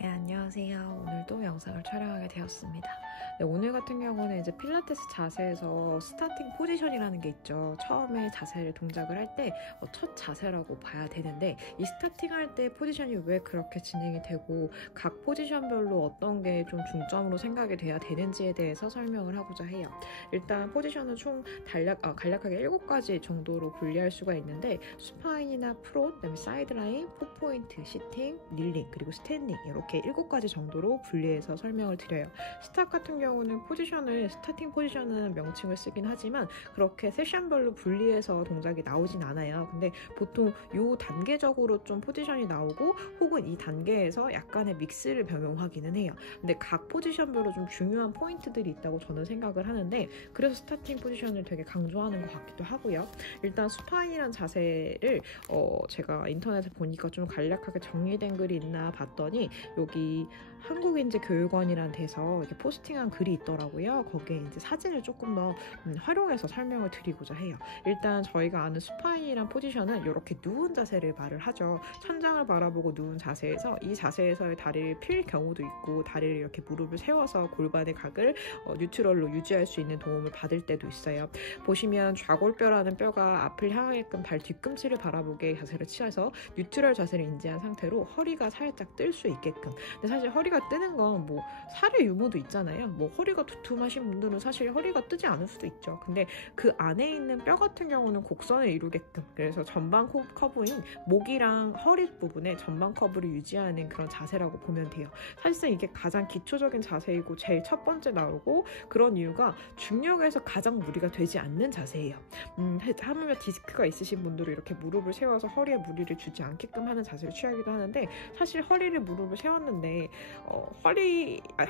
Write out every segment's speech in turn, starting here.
네, 안녕하세요. 오늘도 영상을 촬영하게 되었습니다. 네, 오늘 같은 경우는 이제 필라테스 자세에서 스타팅 포지션이라는 게 있죠. 처음에 자세를 동작을 할 때 첫 자세라고 봐야 되는데, 이 스타팅 할 때 포지션이 왜 그렇게 진행이 되고 각 포지션별로 어떤 게 좀 중점으로 생각이 돼야 되는지에 대해서 설명을 하고자 해요. 일단 포지션은 총 간략하게 7가지 정도로 분리할 수가 있는데, 수파인이나 프론, 그다음에 사이드라인, 포포인트, 시팅, 닐링, 그리고 스탠딩, 이렇게 7가지 정도로 분리해서 설명을 드려요. 스탑 같은 경우는 스타팅 포지션은 명칭을 쓰긴 하지만 그렇게 세션별로 분리해서 동작이 나오진 않아요. 근데 보통 요 단계적으로 좀 포지션이 나오고, 혹은 이 단계에서 약간의 믹스를 병용하기는 해요. 근데 각 포지션별로 좀 중요한 포인트들이 있다고 저는 생각을 하는데, 그래서 스타팅 포지션을 되게 강조하는 것 같기도 하고요. 일단 수파인이란 자세를 제가 인터넷에 보니까 좀 간략하게 정리된 글이 있나 봤더니, 여기 한국인재교육원이라는 데서 이렇게 포스팅한 글이 있더라고요. 거기에 이제 사진을 조금 더 활용해서 설명을 드리고자 해요. 일단 저희가 아는 수파인이란 포지션은 이렇게 누운 자세를 말을 하죠. 천장을 바라보고 누운 자세에서, 이 자세에서의 다리를 필 경우도 있고, 다리를 이렇게 무릎을 세워서 골반의 각을 뉴트럴로 유지할 수 있는 도움을 받을 때도 있어요. 보시면 좌골뼈라는 뼈가 앞을 향하게끔 발 뒤꿈치를 바라보게 자세를 취해서 뉴트럴 자세를 인지한 상태로 허리가 살짝 뜰 수 있게끔. 근데 사실 허리가 뜨는 건 뭐 살의 유무도 있잖아요. 뭐 허리가 두툼하신 분들은 사실 허리가 뜨지 않을 수도 있죠. 근데 그 안에 있는 뼈 같은 경우는 곡선을 이루게끔, 그래서 전방 커브인 목이랑 허리 부분에 전방 커브를 유지하는 그런 자세라고 보면 돼요. 사실상 이게 가장 기초적인 자세이고 제일 첫 번째 나오고, 그런 이유가 중력에서 가장 무리가 되지 않는 자세예요. 하물며 디스크가 있으신 분들은 이렇게 무릎을 세워서 허리에 무리를 주지 않게끔 하는 자세를 취하기도 하는데, 사실 무릎을 세웠는데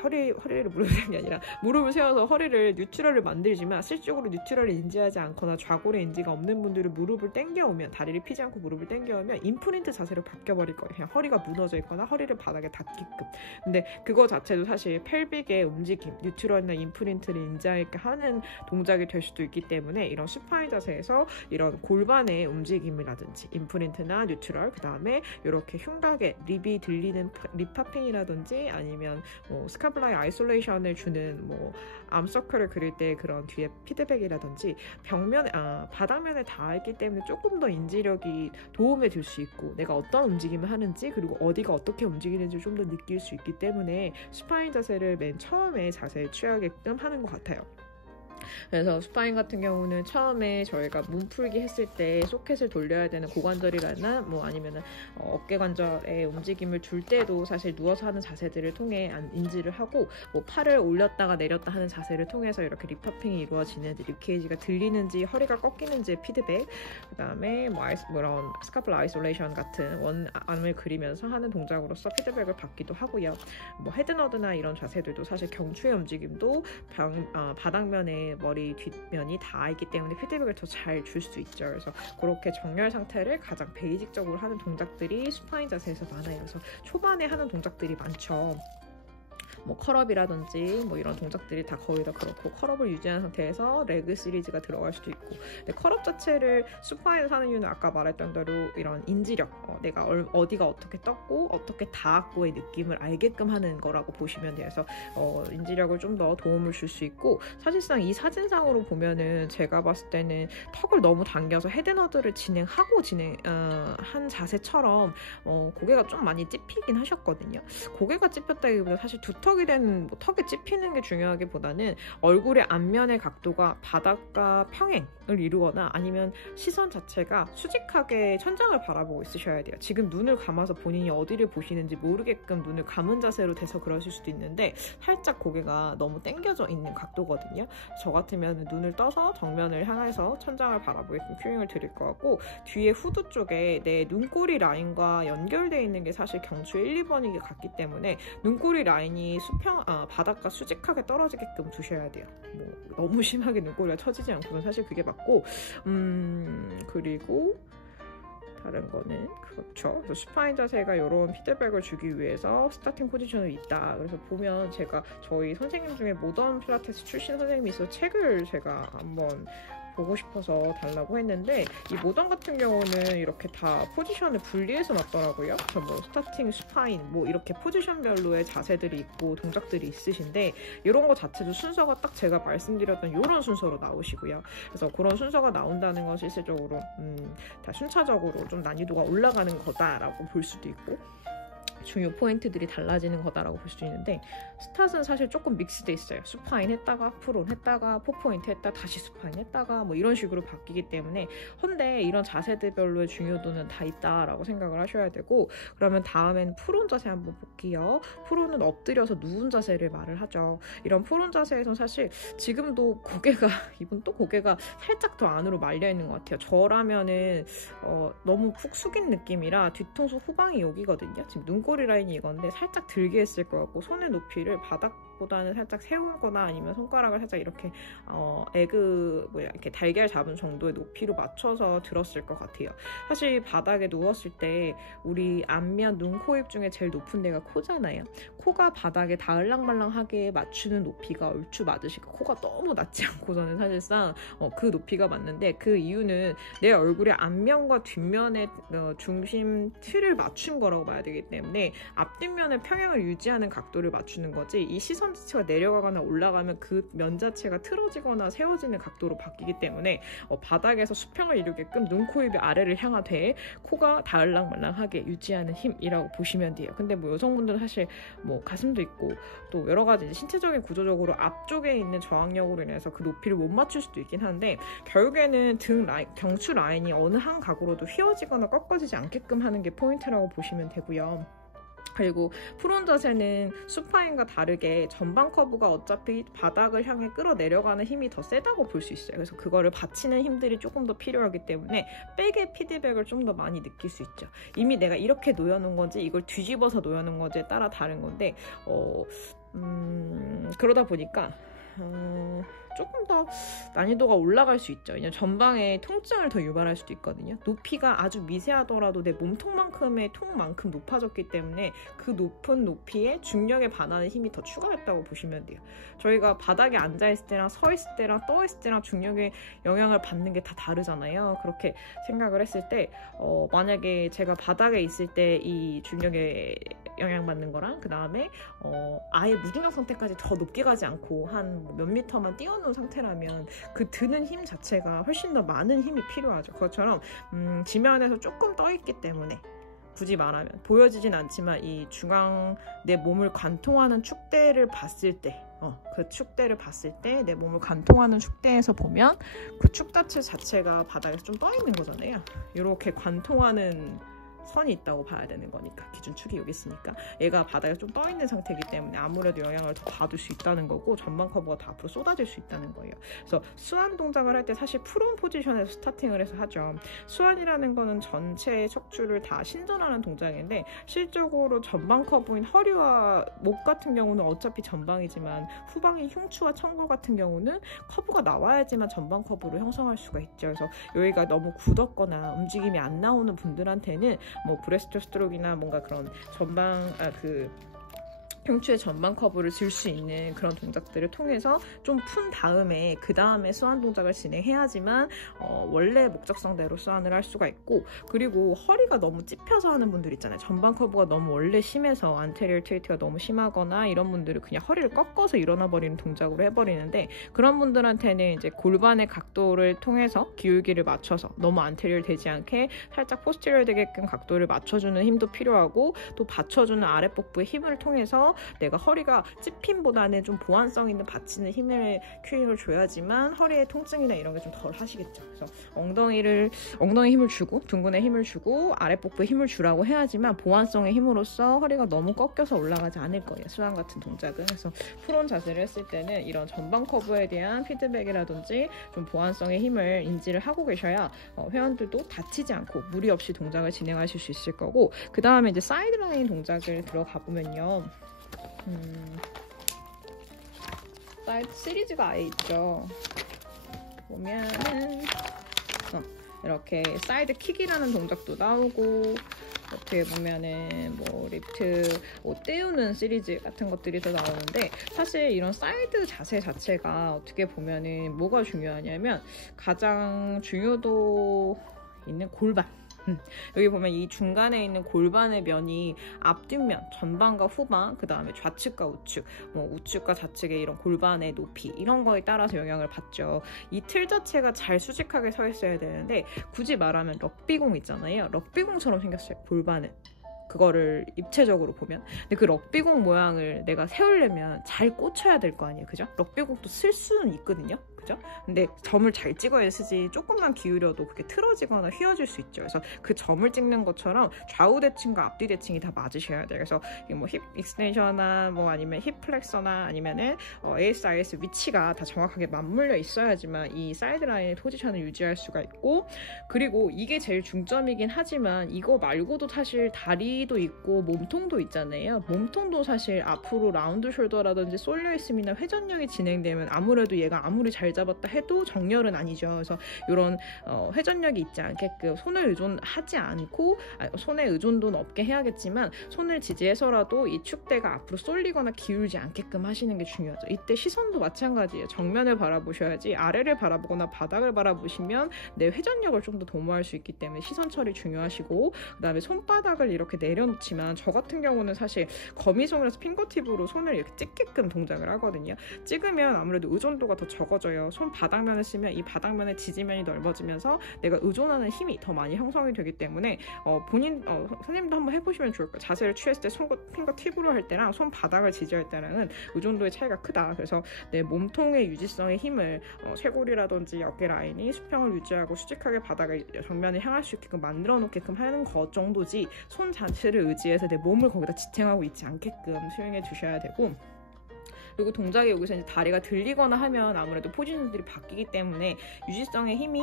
허리를 무릎을 세운 게 아니라 무릎을 세워서 허리를 뉴트럴을 만들지만 실질적으로 뉴트럴을 인지하지 않거나 좌골의 인지가 없는 분들은 무릎을 당겨오면, 다리를 피지 않고 무릎을 당겨오면 임프린트 자세로 바뀌어버릴 거예요. 그냥 허리가 무너져 있거나 허리를 바닥에 닿게끔. 근데 그거 자체도 사실 펠빅의 움직임, 뉴트럴이나 임프린트를 인지하게 하는 동작이 될 수도 있기 때문에, 이런 수파인 자세에서 이런 골반의 움직임이라든지 임프린트나 뉴트럴, 그 다음에 이렇게 흉곽에 립이 들리는 립타핑이라든지, 아니면 뭐 스카플라이 아이솔레이션을 주는 뭐 암서클을 그릴 때 그런 뒤에 피드백이라든지, 바닥면에 닿아있기 때문에 조금 더 인지력이 도움이 될 수 있고, 내가 어떤 움직임을 하는지, 그리고 어디가 어떻게 움직이는지 좀 더 느낄 수 있기 때문에 수파인 자세를 맨 처음에 자세에 취하게끔 하는 것 같아요. 그래서 수파인 같은 경우는 처음에 저희가 몸풀기 했을 때 소켓을 돌려야 되는 고관절이라나 뭐 아니면은 어깨 관절의 움직임을 줄 때도 사실 누워서 하는 자세들을 통해 인지를 하고, 뭐 팔을 올렸다가 내렸다 하는 자세를 통해서 이렇게 립타핑이 이루어지는지, 립케이지가 들리는지, 허리가 꺾이는지의 피드백, 그 다음에 그런 스카플 아이솔레이션 같은 원암을 그리면서 하는 동작으로서 피드백을 받기도 하고요. 뭐 헤드너드나 이런 자세들도 사실 경추의 움직임도 바닥면에 머리 뒷면이 닿아 있기 때문에 피드백을 더 잘 줄 수 있죠. 그래서 그렇게 정렬 상태를 가장 베이직적으로 하는 동작들이 수파인 자세에서 많아요. 그래서 초반에 하는 동작들이 많죠. 뭐 컬업이라든지 뭐 이런 동작들이 다 거의 다 그렇고, 컬업을 유지한 상태에서 레그 시리즈가 들어갈 수도 있고. 근데 컬업 자체를 수파인에서 하는 이유는 아까 말했던 대로 이런 인지력, 내가 어디가 어떻게 떴고 어떻게 닿았고의 느낌을 알게끔 하는 거라고 보시면 돼요. 그래서 인지력을 좀 더 도움을 줄 수 있고, 사실상 이 사진상으로 보면은 제가 봤을 때는 턱을 너무 당겨서 헤드너드를 한 자세처럼 고개가 좀 많이 찝히긴 하셨거든요. 고개가 찝혔다기보다 사실 두턱이 된 턱에 찝히는 게 중요하기보다는 얼굴의 앞면의 각도가 바닥과 평행을 이루거나, 아니면 시선 자체가 수직하게 천장을 바라보고 있으셔야 돼요. 지금 눈을 감아서 본인이 어디를 보시는지 모르게끔 눈을 감은 자세로 돼서 그러실 수도 있는데, 살짝 고개가 너무 당겨져 있는 각도거든요. 저 같으면 눈을 떠서 정면을 향해서 천장을 바라보게끔 큐잉을 드릴 것 같고, 뒤에 후드 쪽에 내 눈꼬리 라인과 연결되어 있는 게 사실 경추 1, 2번이 같기 때문에 눈꼬리 라인이 바닥과 수직하게 떨어지게끔 두셔야 돼요. 뭐 너무 심하게 눈꼬리가 처지지 않고는 사실 그게 맞고, 그리고 다른 거는 그렇죠. 그래서 슈파인 자세가 이런 피드백을 주기 위해서 스타팅 포지션을 있다. 그래서 보면 제가 저희 선생님 중에 모던 필라테스 출신 선생님이 있어서 책을 제가 한번 보고 싶어서 달라고 했는데 이 모던 같은 경우는 이렇게 다 포지션을 분리해서 놨더라고요. 그래서 뭐 스타팅, 스파인 뭐 이렇게 포지션별로의 자세들이 있고 동작들이 있으신데 이런 거 자체도 순서가 딱 제가 말씀드렸던 이런 순서로 나오시고요. 그래서 그런 순서가 나온다는 것이 실질적으로 다 순차적으로 좀 난이도가 올라가는 거다라고 볼 수도 있고 중요 포인트들이 달라지는 거다라고 볼 수 있는데 스탯은 사실 조금 믹스돼 있어요. 수파인 했다가 프론 했다가 포포인트 했다 다시 수파인 했다가 뭐 이런 식으로 바뀌기 때문에 헌데 이런 자세들별로의 중요도는 다 있다라고 생각을 하셔야 되고 그러면 다음엔 프론 자세 한번 볼게요. 프론은 엎드려서 누운 자세를 말을 하죠. 이런 프론 자세에서 사실 지금도 이분 또 고개가 살짝 더 안으로 말려 있는 것 같아요. 저라면은 너무 푹 숙인 느낌이라 뒤통수 후방이 여기거든요. 지금 눈꼬리 라인이 이건데 살짝 들게 했을 것 같고 손의 높이를 바닥보다는 살짝 세우거나 아니면 손가락을 살짝 이렇게 이렇게 달걀 잡은 정도의 높이로 맞춰서 들었을 것 같아요. 사실 바닥에 누웠을 때 우리 안면, 눈, 코, 입 중에 제일 높은 데가 코잖아요. 코가 바닥에 닿을랑말랑하게 맞추는 높이가 얼추 맞으실까? 코가 너무 낮지 않고서는 사실상 그 높이가 맞는데 그 이유는 내 얼굴의 앞면과 뒷면의 중심 틀을 맞춘 거라고 봐야 되기 때문에 앞뒷면의 평행을 유지하는 각도를 맞추는 거지 이 시선 자체가 내려가거나 올라가면 그 면 자체가 틀어지거나 세워지는 각도로 바뀌기 때문에 바닥에서 수평을 이루게끔 눈, 코, 입의 아래를 향하되 코가 닿을랑말랑하게 유지하는 힘이라고 보시면 돼요. 근데 뭐 여성분들은 사실 뭐 가슴도 있고 또 여러 가지 신체적인 구조적으로 앞쪽에 있는 저항력으로 인해서 그 높이를 못 맞출 수도 있긴 한데 결국에는 등 라인, 경추 라인이 어느 한 각으로도 휘어지거나 꺾어지지 않게끔 하는 게 포인트라고 보시면 되고요. 그리고 프론 자세는 수파인과 다르게 전방 커브가 어차피 바닥을 향해 끌어내려가는 힘이 더 세다고 볼 수 있어요. 그래서 그거를 받치는 힘들이 조금 더 필요하기 때문에 백의 피드백을 좀 더 많이 느낄 수 있죠. 이미 내가 이렇게 놓여놓은 건지 이걸 뒤집어서 놓여놓은 건지에 따라 다른 건데 그러다 보니까 조금 더 난이도가 올라갈 수 있죠. 왜냐면 전방에 통증을 더 유발할 수도 있거든요. 높이가 아주 미세하더라도 내 몸통만큼의 통만큼 높아졌기 때문에 그 높은 높이에 중력에 반하는 힘이 더 추가됐다고 보시면 돼요. 저희가 바닥에 앉아있을 때랑 서있을 때랑 떠있을 때랑 중력의 영향을 받는 게 다 다르잖아요. 그렇게 생각을 했을 때 만약에 제가 바닥에 있을 때 이 중력에 영향받는 거랑 그 다음에 아예 무중력 상태까지 더 높게 가지 않고 한 몇 미터만 뛰어놓은 상태라면 그 드는 힘 자체가 훨씬 더 많은 힘이 필요하죠. 그것처럼 지면에서 조금 떠있기 때문에 굳이 말하면 보여지진 않지만 이 중앙 내 몸을 관통하는 축대를 봤을 때 그 축대를 봤을 때 내 몸을 관통하는 축대에서 보면 그 축자체 자체가 바닥에서 좀 떠있는 거잖아요. 이렇게 관통하는 선이 있다고 봐야 되는 거니까 기준축이 여기 있으니까 얘가 바닥에 좀 떠있는 상태이기 때문에 아무래도 영향을 더 받을 수 있다는 거고 전방 커버가 다 앞으로 쏟아질 수 있다는 거예요. 그래서 수완 동작을 할 때 사실 프론 포지션에서 스타팅을 해서 하죠. 수완이라는 거는 전체 척추를 다 신전하는 동작인데 실적으로 전방 커브인 허리와 목 같은 경우는 어차피 전방이지만 후방인 흉추와 청골 같은 경우는 커브가 나와야지만 전방 커브로 형성할 수가 있죠. 그래서 여기가 너무 굳었거나 움직임이 안 나오는 분들한테는 뭐 브레스트 스트로크나 뭔가 그런 흉추의 전방 커브를 줄 수 있는 그런 동작들을 통해서 좀 푼 다음에 그 다음에 수완 동작을 진행해야지만 원래 목적성대로 수완을 할 수가 있고 그리고 허리가 너무 찝혀서 하는 분들 있잖아요. 전방 커브가 너무 원래 심해서 안테리어 틸트가 너무 심하거나 이런 분들은 그냥 허리를 꺾어서 일어나 버리는 동작으로 해버리는데 그런 분들한테는 이제 골반의 각도를 통해서 기울기를 맞춰서 너무 안테리어 되지 않게 살짝 포스티리어 되게끔 각도를 맞춰주는 힘도 필요하고 또 받쳐주는 아랫복부의 힘을 통해서 내가 허리가 찝힘보다는 좀 보완성 있는 받치는 큐잉을 줘야지만 허리의 통증이나 이런 게 좀 덜 하시겠죠. 그래서 엉덩이에 힘을 주고 둥근에 힘을 주고 아랫복부에 힘을 주라고 해야지만 보완성의 힘으로써 허리가 너무 꺾여서 올라가지 않을 거예요. 수완 같은 동작은. 그래서 프론 자세를 했을 때는 이런 전방 커브에 대한 피드백이라든지 좀 보완성의 힘을 인지를 하고 계셔야 회원들도 다치지 않고 무리 없이 동작을 진행하실 수 있을 거고 그 다음에 이제 사이드라인 동작을 들어가 보면요. 사이드 시리즈가 아예 있죠. 보면은 이렇게 사이드 킥이라는 동작도 나오고 어떻게 보면은 뭐 리프트 떼우는 시리즈 같은 것들이 더 나오는데, 사실 이런 사이드 자세 자체가 어떻게 보면은 뭐가 중요하냐면 가장 중요도 있는 골반. 여기 보면 이 중간에 있는 골반의 면이 앞뒷면, 전방과 후방, 그 다음에 좌측과 우측, 뭐 우측과 좌측의 이런 골반의 높이, 이런 거에 따라서 영향을 받죠. 이 틀 자체가 잘 수직하게 서 있어야 되는데, 굳이 말하면 럭비공 있잖아요. 럭비공처럼 생겼어요, 골반은. 그거를 입체적으로 보면. 근데 그 럭비공 모양을 내가 세우려면 잘 꽂혀야 될 거 아니에요, 그죠? 럭비공도 쓸 수는 있거든요, 그죠? 근데 점을 잘 찍어야 쓰지, 조금만 기울여도 그게 틀어지거나 휘어질 수 있죠. 그래서 그 점을 찍는 것처럼 좌우 대칭과 앞뒤 대칭이 다 맞으셔야 돼요. 그래서 뭐 힙 익스텐션이나 뭐 아니면 힙 플렉서나 아니면은 ASIS 위치가 다 정확하게 맞물려 있어야지만 이 사이드 라인의 포지션을 유지할 수가 있고, 그리고 이게 제일 중점이긴 하지만 이거 말고도 사실 다리도 있고 몸통도 있잖아요. 몸통도 사실 앞으로 라운드 숄더라든지 쏠려 있음이나 회전력이 진행되면 아무래도 얘가 아무리 잘 잡았다 해도 정렬은 아니죠. 그래서 이런 회전력이 있지 않게끔 손을 의존하지 않고, 손에 의존도는 없게 해야겠지만 손을 지지해서라도 이 축대가 앞으로 쏠리거나 기울지 않게끔 하시는 게 중요하죠. 이때 시선도 마찬가지예요. 정면을 바라보셔야지 아래를 바라보거나 바닥을 바라보시면 내 회전력을 좀 더 도모할 수 있기 때문에 시선 처리 중요하시고, 그 다음에 손바닥을 이렇게 내려놓지만, 저 같은 경우는 사실 거미손에서 핑거팁으로 손을 이렇게 찍게끔 동작을 하거든요. 찍으면 아무래도 의존도가 더 적어져요. 손 바닥면을 쓰면 이 바닥면의 지지면이 넓어지면서 내가 의존하는 힘이 더 많이 형성이 되기 때문에 선생님도 한번 해보시면 좋을 거예요. 자세를 취했을 때 핑거팁으로 할 때랑 손 바닥을 지지할 때랑은 의존도의 차이가 크다. 그래서 내 몸통의 유지성의 힘을 쇄골이라든지 어깨 라인이 수평을 유지하고 수직하게 바닥을 정면에 향할 수 있게끔 만들어 놓게끔 하는 것 정도지, 손 자체를 의지해서 내 몸을 거기다 지탱하고 있지 않게끔 수행해 주셔야 되고, 그리고 동작이 여기서 이제 다리가 들리거나 하면 아무래도 포지션들이 바뀌기 때문에 유지성의 힘이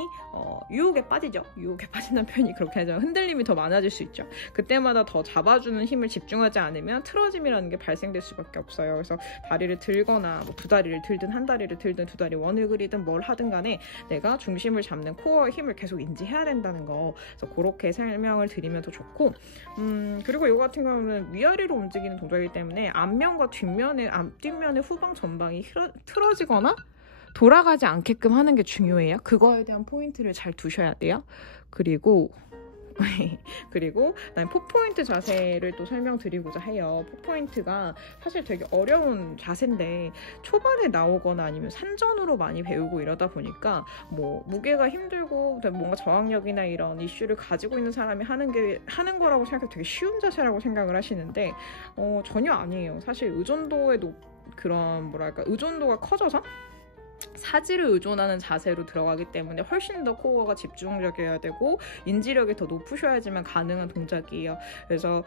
유혹에 빠지죠. 유혹에 빠진다는 표현이 그렇게 하지만 흔들림이 더 많아질 수 있죠. 그때마다 더 잡아주는 힘을 집중하지 않으면 틀어짐이라는 게 발생될 수밖에 없어요. 그래서 다리를 들거나 뭐 두 다리를 들든 한 다리를 들든 두 다리 원을 그리든 뭘 하든 간에 내가 중심을 잡는 코어의 힘을 계속 인지해야 된다는 거, 그래서 그렇게 설명을 드리면 더 좋고, 그리고 이거 같은 경우는 위아래로 움직이는 동작이기 때문에 앞면과 앞뒷면의 후방 전방이 틀어지거나 돌아가지 않게끔 하는 게 중요해요. 그거에 대한 포인트를 잘 두셔야 돼요. 그리고 그다음에 포포인트 자세를 또 설명드리고자 해요. 포포인트가 사실 되게 어려운 자세인데 초반에 나오거나 아니면 산전으로 많이 배우고 이러다 보니까 뭐 무게가 힘들고 뭔가 저항력이나 이런 이슈를 가지고 있는 사람이 하는 거라고 생각해서 되게 쉬운 자세라고 생각을 하시는데 전혀 아니에요. 사실 의존도에 의존도가 커져서 사지를 의존하는 자세로 들어가기 때문에 훨씬 더 코어가 집중적이어야 되고 인지력이 더 높으셔야지만 가능한 동작이에요. 그래서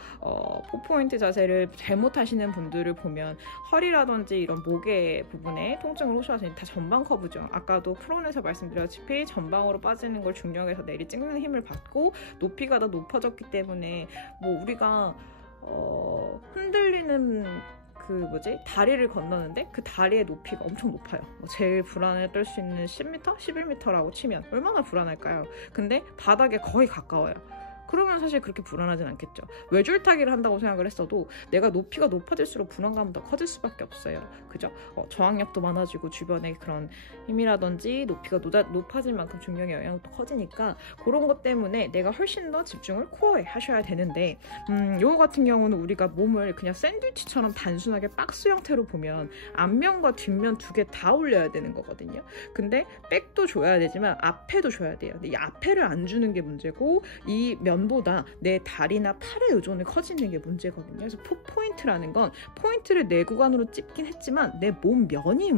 포포인트 자세를 잘못하시는 분들을 보면 허리라든지 이런 목의 부분에 통증을 호소하시는, 다 전방 커브죠. 아까도 프론에서 말씀드렸다시피 전방으로 빠지는 걸 중력에서 내리 찍는 힘을 받고 높이가 더 높아졌기 때문에 뭐 우리가 흔들리는 다리를 건너는데 그 다리의 높이가 엄청 높아요. 제일 불안을 떨 수 있는 10m? 11m라고 치면 얼마나 불안할까요? 근데 바닥에 거의 가까워요. 그러면 사실 그렇게 불안하진 않겠죠. 외줄타기를 한다고 생각을 했어도 내가 높이가 높아질수록 불안감은 더 커질 수밖에 없어요. 그죠? 저항력도 많아지고 주변에 그런 힘이라든지 높이가 높아질 만큼 중력의 영향도 커지니까 그런 것 때문에 내가 훨씬 더 집중을 코어에 하셔야 되는데, 요거 같은 경우는 우리가 몸을 그냥 샌드위치처럼 단순하게 박스 형태로 보면 앞면과 뒷면 두 개 다 올려야 되는 거거든요. 근데 백도 줘야 되지만 앞에도 줘야 돼요. 근데 이 앞에를 안 주는 게 문제고 이 면보다 내 다리나 팔의 의존이 커지는 게 문제거든요. 그래서 포인트라는 건 포인트를 내 구간으로 찝긴 했지만 내 몸 면이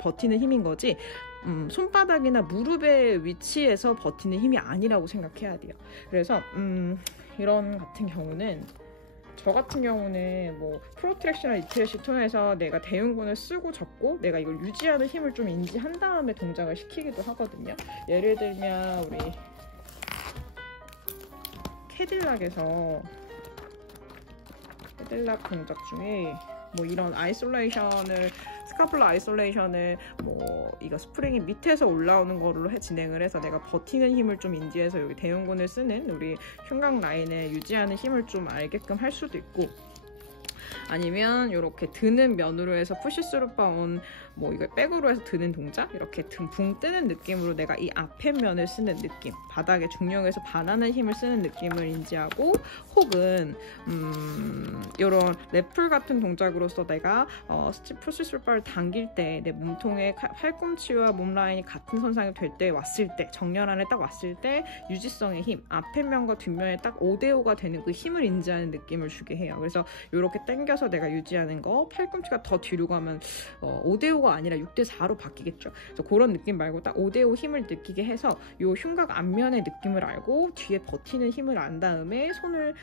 버티는 힘인 거지 손바닥이나 무릎의 위치에서 버티는 힘이 아니라고 생각해야 돼요. 그래서 이런 같은 경우는 저 같은 경우는 뭐 프로트랙션이나 리트레시 통해서 내가 대흉근을 쓰고 접고 내가 이걸 유지하는 힘을 좀 인지한 다음에 동작을 시키기도 하거든요. 예를 들면 우리 캐딜락 동작 중에 뭐 이런 아이솔레이션을 스카플라 아이솔레이션을 뭐 이거 스프링이 밑에서 올라오는 거로 진행을 해서 내가 버티는 힘을 좀 인지해서 여기 대흉근을 쓰는 우리 흉곽 라인에 유지하는 힘을 좀 알게끔 할 수도 있고, 아니면 이렇게 드는 면으로 해서 푸시스루 바운 뭐 이거 백으로 해서 드는 동작, 이렇게 붕 뜨는 느낌으로 내가 이 앞에 면을 쓰는 느낌, 바닥에 중력에서 반하는 힘을 쓰는 느낌을 인지하고, 혹은 이런 랩풀 같은 동작으로서 내가 푸시스루 바를 당길 때 내 몸통의 팔꿈치와 몸 라인이 같은 선상에 될 때 왔을 때, 정렬 안에 딱 왔을 때 유지성의 힘, 앞에 면과 뒷면에 딱 5대5가 되는 그 힘을 인지하는 느낌을 주게 해요. 그래서 이렇게 당겨서 내가 유지하는 거, 팔꿈치가 더 뒤로 가면 5대5가 아니라 6대4로 바뀌겠죠. 그래서 그런 느낌 말고 딱 5대5 힘을 느끼게 해서 이 흉곽 앞면의 느낌을 알고 뒤에 버티는 힘을 안 다음에 손을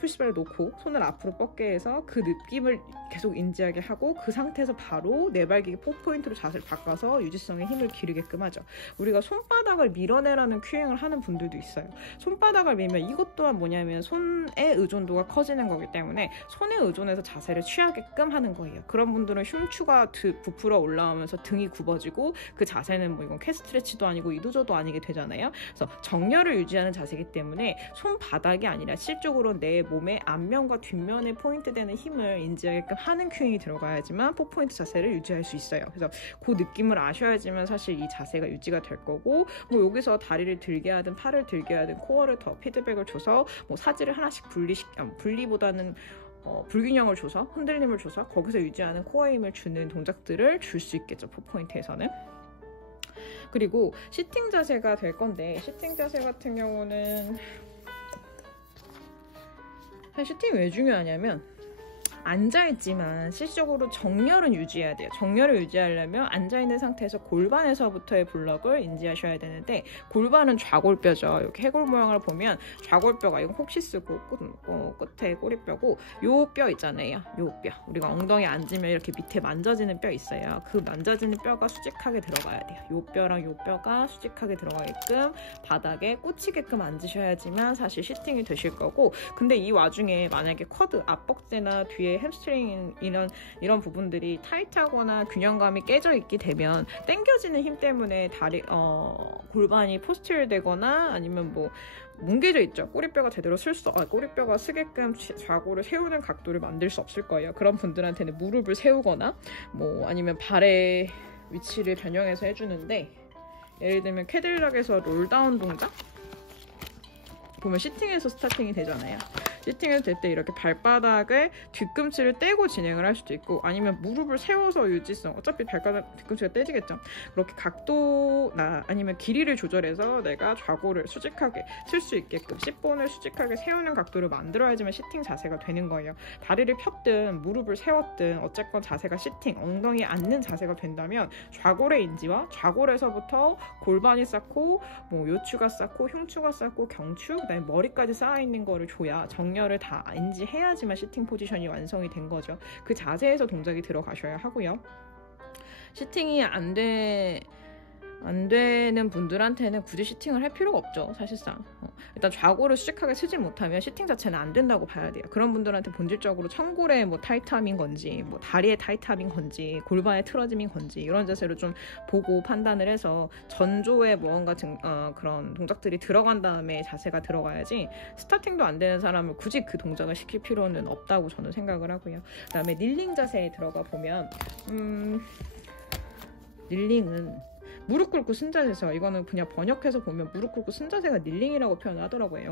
푸시바를 놓고 손을 앞으로 뻗게 해서 그 느낌을 계속 인지하게 하고, 그 상태에서 바로 내발기기 4포인트로 자세를 바꿔서 유지성의 힘을 기르게끔 하죠. 우리가 손바닥을 밀어내라는 큐잉을 하는 분들도 있어요. 손바닥을 밀면 이것 또한 뭐냐면 손의 의존도가 커지는 거기 때문에 손에 의존해서 자세를 취하게끔 하는 거예요. 그런 분들은 흉추가 부풀어 올라오면서 등이 굽어지고, 그 자세는 뭐 이건 캐스트레치도 아니고 이도저도 아니게 되잖아요. 그래서 정렬을 유지하는 자세이기 때문에 손바닥이 아니라 실적으로 내 몸의 앞면과 뒷면에 포인트 되는 힘을 인지하게끔 하는 큐잉이 들어가야지만 4포인트 자세를 유지할 수 있어요. 그래서 그 느낌을 아셔야지만 사실 이 자세가 유지가 될 거고, 뭐 여기서 다리를 들게 하든 팔을 들게 하든 코어를 더 피드백을 줘서 뭐 사지를 하나씩 분리보다는 불균형을 줘서 흔들림을 줘서 거기서 유지하는 코어 힘을 주는 동작들을 줄 수 있겠죠, 4포인트에서는. 그리고 시팅 자세가 될 건데, 시팅 자세 같은 경우는 시팅이 왜 중요하냐면, 앉아있지만 실질적으로 정렬은 유지해야 돼요. 정렬을 유지하려면 앉아있는 상태에서 골반에서부터의 블럭을 인지하셔야 되는데, 골반은 좌골뼈죠. 이렇게 해골 모양을 보면 좌골뼈가, 이건 혹시스고 끝에 꼬리뼈고, 요 뼈 있잖아요. 요 뼈. 우리가 엉덩이 앉으면 이렇게 밑에 만져지는 뼈 있어요. 그 만져지는 뼈가 수직하게 들어가야 돼요. 요 뼈랑 요 뼈가 수직하게 들어가게끔 바닥에 꽂히게끔 앉으셔야지만 사실 시팅이 되실 거고, 근데 이 와중에 만약에 쿼드, 앞벅지나 뒤에 햄스트링 이런 부분들이 타이트하거나 균형감이 깨져 있게 되면 당겨지는 힘 때문에 골반이 포스트일 되거나 아니면 뭐 뭉개져 있죠. 꼬리뼈가 제대로 꼬리뼈가 쓰게끔 좌골을 세우는 각도를 만들 수 없을 거예요. 그런 분들한테는 무릎을 세우거나 뭐 아니면 발의 위치를 변형해서 해주는데, 예를 들면 캐딜락에서 롤다운 동작 보면 시팅에서 스타팅이 되잖아요. 시팅을 될 때 이렇게 발바닥을 뒤꿈치를 떼고 진행을 할 수도 있고, 아니면 무릎을 세워서 유지성, 어차피 뒤꿈치가 떼지겠죠. 그렇게 각도나 아니면 길이를 조절해서 내가 좌골을 수직하게 쓸 수 있게끔 C본을 수직하게 세우는 각도를 만들어야지만 시팅 자세가 되는 거예요. 다리를 폈든 무릎을 세웠든 어쨌건 자세가 시팅, 엉덩이 앉는 자세가 된다면 좌골의 인지와 좌골에서부터 골반이 쌓고 뭐 요추가 쌓고 흉추가 쌓고 경추, 그다음에 머리까지 쌓아있는 거를 줘야 정렬을 다 인지해야지만 시팅 포지션이 완성이 된 거죠. 그 자세에서 동작이 들어가셔야 하고요. 시팅이 안 되는 분들한테는 굳이 시팅을 할 필요가 없죠, 사실상. 일단 좌골을 수직하게 쓰지 못하면 시팅 자체는 안 된다고 봐야 돼요. 그런 분들한테 본질적으로 청골의 뭐 타이트함인 건지, 뭐 다리의 타이트함인 건지, 골반의 틀어짐인 건지, 이런 자세로 좀 보고 판단을 해서 전조에 무언가 그런 동작들이 들어간 다음에 자세가 들어가야지, 스타팅도 안 되는 사람을 굳이 그 동작을 시킬 필요는 없다고 저는 생각을 하고요. 그 다음에 닐링 자세에 들어가 보면 닐링은 무릎 꿇고 쓴 자세죠. 이거는 그냥 번역해서 보면 무릎 꿇고 쓴 자세가 닐링이라고 표현을 하더라고요.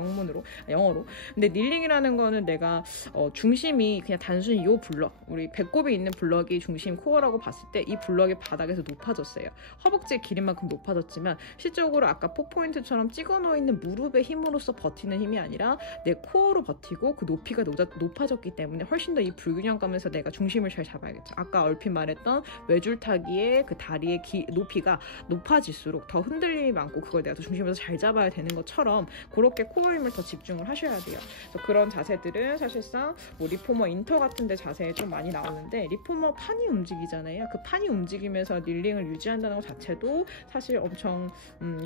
영어로. 근데 닐링이라는 거는 내가 중심이 그냥 단순히 이 블럭, 우리 배꼽이 있는 블럭이 중심 코어라고 봤을 때 이 블럭이 바닥에서 높아졌어요. 허벅지의 길이만큼 높아졌지만 실적으로 아까 4포인트처럼 찍어놓은 무릎의 힘으로써 버티는 힘이 아니라 내 코어로 버티고 그 높이가 높아졌기 때문에 훨씬 더 이 불균형감에서 내가 중심을 잘 잡아야겠죠. 아까 얼핏 말했던 외줄타기의 그 다리의 높이가 높아질수록 더 흔들림이 많고 그걸 내가 더 중심에서 잘 잡아야 되는 것처럼 그렇게 코어 힘을 더 집중을 하셔야 돼요. 그래서 그런 자세들은 사실상 뭐 리포머 인터 같은 데 자세에 좀 많이 나오는데, 리포머 판이 움직이잖아요. 그 판이 움직이면서 닐링을 유지한다는 것 자체도 사실 엄청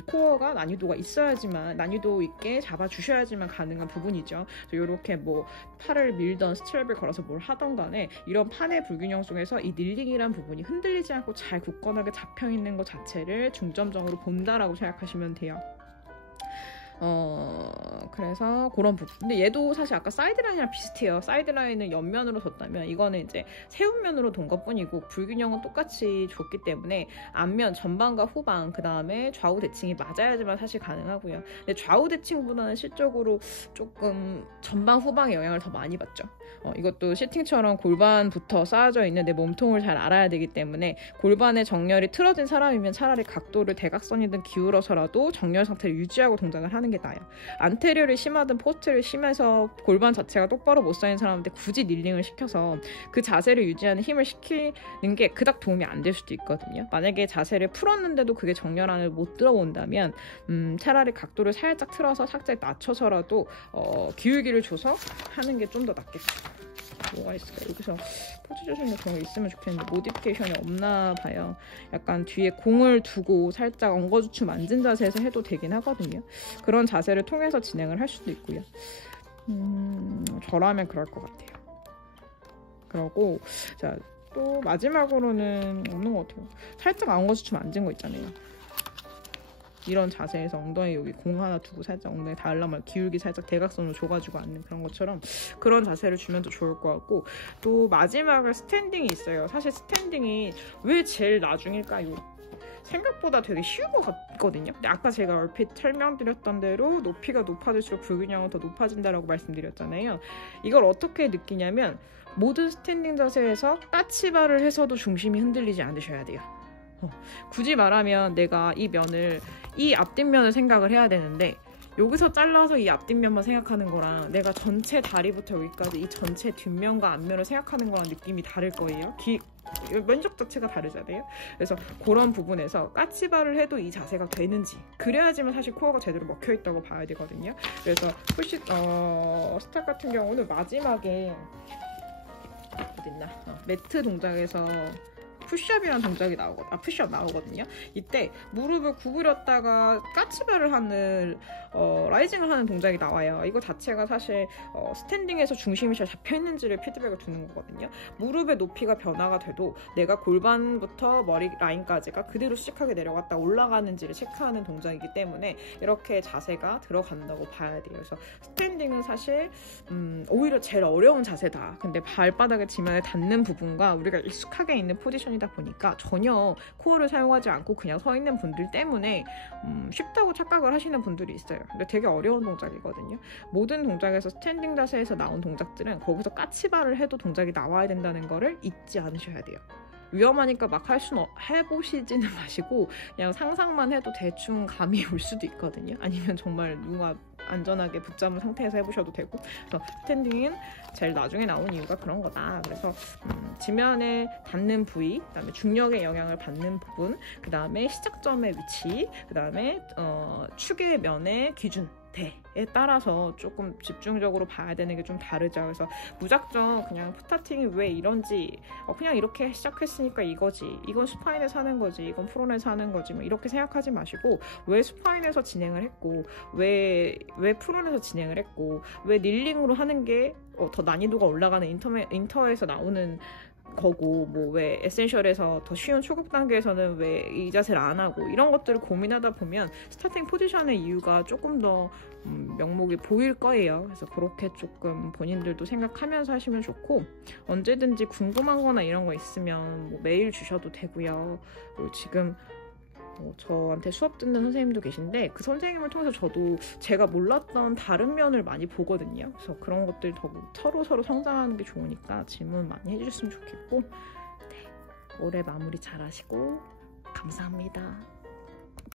코어가 난이도가 있어야지만, 난이도 있게 잡아주셔야지만 가능한 부분이죠. 이렇게 뭐 팔을 밀던 스트랩을 걸어서 뭘 하던 간에 이런 판의 불균형 속에서 이 닐링이란 부분이 흔들리지 않고 잘 굳건하게 잡혀있는 것 자체를 중점적으로 본다라고 생각하시면 돼요. 그래서 그런 부분. 근데 얘도 사실 아까 사이드라인이랑 비슷해요. 사이드라인을 옆면으로 뒀다면 이거는 이제 세운면으로 돈 것뿐이고, 불균형은 똑같이 줬기 때문에 앞면, 전방과 후방, 그 다음에 좌우 대칭이 맞아야지만 사실 가능하고요. 근데 좌우 대칭보다는 실적으로 조금 전방, 후방의 영향을 더 많이 받죠. 이것도 시팅처럼 골반부터 쌓아져 있는 내 몸통을 잘 알아야 되기 때문에, 골반의 정렬이 틀어진 사람이면 차라리 각도를 대각선이든 기울어서라도 정렬 상태를 유지하고 동작을 하는 게 나아요. 안테리어를 심하든 포스트를 심해서 골반 자체가 똑바로 못 서는 사람한테 굳이 닐링을 시켜서 그 자세를 유지하는 힘을 시키는 게 그닥 도움이 안 될 수도 있거든요. 만약에 자세를 풀었는데도 그게 정렬 안을 못 들어온다면 차라리 각도를 살짝 틀어서 살짝 낮춰서라도 기울기를 줘서 하는 게 좀 더 낫겠죠. 뭐가 있을까요? 여기서 포즈 조절에 그런 게 있으면 좋겠는데 모디피케이션이 없나 봐요. 약간 뒤에 공을 두고 살짝 엉거주춤 앉은 자세에서 해도 되긴 하거든요. 그런 자세를 통해서 진행을 할 수도 있고요. 저라면 그럴 것 같아요. 그러고 자, 또 마지막으로는 없는 것 같아요. 살짝 엉거주춤 앉은 거 있잖아요. 이런 자세에서 엉덩이 여기 공 하나 두고 살짝 엉덩이 닿으려면 기울기 살짝 대각선으로 줘가지고 앉는 그런 것처럼 그런 자세를 주면 더 좋을 것 같고, 또 마지막에 스탠딩이 있어요. 사실 스탠딩이 왜 제일 나중일까요? 생각보다 되게 쉬운 것 같거든요. 근데 아까 제가 얼핏 설명드렸던 대로 높이가 높아질수록 불균형은 더 높아진다라고 말씀드렸잖아요. 이걸 어떻게 느끼냐면, 모든 스탠딩 자세에서 까치발을 해서도 중심이 흔들리지 않으셔야 돼요. 굳이 말하면 내가 이 앞뒷면을 생각을 해야 되는데, 여기서 잘라서 이 앞뒷면만 생각하는 거랑 내가 전체 다리부터 여기까지 이 전체 뒷면과 앞면을 생각하는 거랑 느낌이 다를 거예요. 면적 자체가 다르잖아요. 그래서 그런 부분에서 까치발을 해도 이 자세가 되는지, 그래야지만 사실 코어가 제대로 먹혀있다고 봐야 되거든요. 그래서 스탑 같은 경우는 마지막에 어딨나? 매트 동작에서 푸시업이라는 동작이 푸시업 나오거든요. 이때 무릎을 구부렸다가 까치발을 하는 라이징을 하는 동작이 나와요. 이거 자체가 사실 스탠딩에서 중심이 잘 잡혀있는지를 피드백을 주는 거거든요. 무릎의 높이가 변화가 돼도 내가 골반부터 머리 라인까지가 그대로 시작하게 내려갔다 올라가는지를 체크하는 동작이기 때문에 이렇게 자세가 들어간다고 봐야 돼요. 그래서 스탠딩은 사실 오히려 제일 어려운 자세다. 근데 발바닥의 지면에 닿는 부분과 우리가 익숙하게 있는 포지션이 보니까 전혀 코어를 사용하지 않고 그냥 서 있는 분들 때문에 쉽다고 착각을 하시는 분들이 있어요. 근데 되게 어려운 동작이거든요. 모든 동작에서 스탠딩 자세에서 나온 동작들은 거기서 까치발을 해도 동작이 나와야 된다는 거를 잊지 않으셔야 돼요. 위험하니까 막 해보시지는 마시고 그냥 상상만 해도 대충 감이 올 수도 있거든요. 아니면 정말 누가 안전하게 붙잡은 상태에서 해보셔도 되고. 그래서 스탠딩은 제일 나중에 나온 이유가 그런 거다. 그래서 지면에 닿는 부위, 그 다음에 중력의 영향을 받는 부분, 그 다음에 시작점의 위치, 그 다음에 축의 면의 기준 에 따라서 조금 집중적으로 봐야 되는 게 좀 다르죠. 그래서 무작정 그냥 스타팅이 왜 이런지, 그냥 이렇게 시작했으니까 이거지, 이건 수파인에서 하는 거지, 이건 프론에서 하는 거지, 뭐 이렇게 생각하지 마시고, 왜 수파인에서 진행을 했고, 왜 프론에서 진행을 했고, 왜 닐링으로 하는 게 더 난이도가 올라가는 인터에서 나오는 거고, 뭐 왜 에센셜에서 더 쉬운 초급 단계에서는 왜 이 자세를 안 하고, 이런 것들을 고민하다 보면 스타팅 포지션의 이유가 조금 더 명목이 보일 거예요. 그래서 그렇게 조금 본인들도 생각하면서 하시면 좋고, 언제든지 궁금한 거나 이런 거 있으면 뭐 메일 주셔도 되고요. 그리고 지금 저한테 수업 듣는 선생님도 계신데, 그 선생님을 통해서 저도 제가 몰랐던 다른 면을 많이 보거든요. 그래서 그런 것들 서로 성장하는 게 좋으니까 질문 많이 해주셨으면 좋겠고, 네, 올해 마무리 잘 하시고 감사합니다.